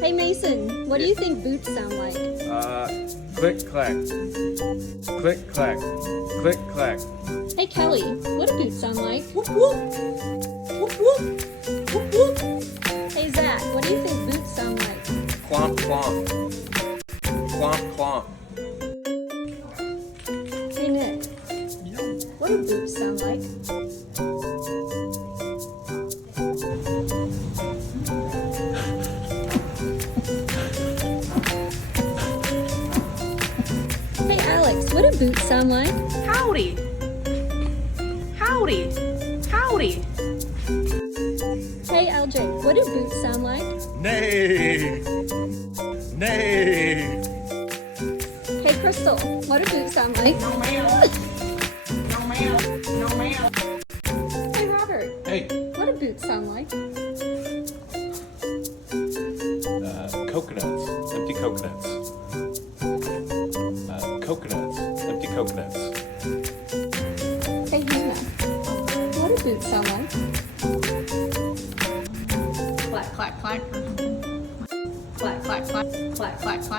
Hey Mason, what do you think boots sound like? Click clack. Click clack. Click clack. Hey Kelly, what do boots sound like? Whoop whoop. Whoop whoop. Whoop whoop. Hey Zach, what do you think boots sound like? Clomp clomp. Clomp clomp. Hey Nick, what do boots sound like? Hey Alex, what do boots sound like? Howdy. Howdy. Howdy. Hey LJ, what do boots sound like? Nay. Nay. Hey Crystal, what do boots sound like? No ma'am. No ma'am. No ma'am. Hey Robert, Hey. what do boots sound like? Coconuts. Empty coconuts. Coconuts. Empty coconuts. Hey Hannah, what do boots sound like? Clack clack clack. Clack clack clack. Clack clack clack.